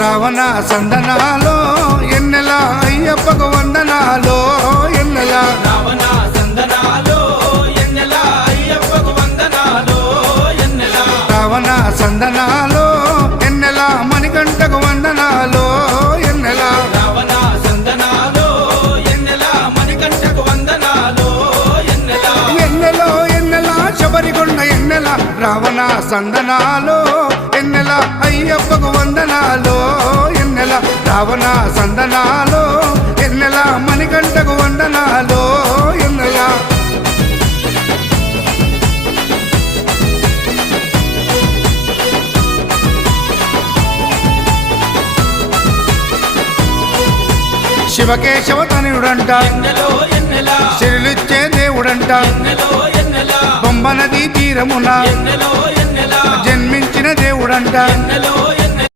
రావణ సందనాలో ఎన్నెల అయ్యప్పకు వందనాలో ఎన్నెల రావణ సందనాలో ఎన్నెల అయ్యప్పకు వందనాలో ఎన్నెల రావణ సందనాలో ఎన్నెల మణికంఠకు వందనాలో ఎన్నెల రావణ సందనాలో ఎన్నెల మణికంఠకు వందనాలో ఎన్నెల ఎన్నెలో ఎన్నెల శబరికొండ ఎన్నెల రావణ సందనాలో ఎన్నెల అయ్యప్పకు వందనాలో ఎన్నెల రావణ సందనాలో ఎన్నెల మణికంఠకు వందనాలో ఎన్నెల శివకేశవ తనయుడంట ఎన్నెలో ఎన్నెల శిరులిచ్చే దేవుడంట ఎన్నెలో ఎన్నెల బొంబ నదీ తీరమున ఎన్నెలో ఎన్నెల జన్మించిన దేవుడంట ఎన్నెలో ఎన్నెల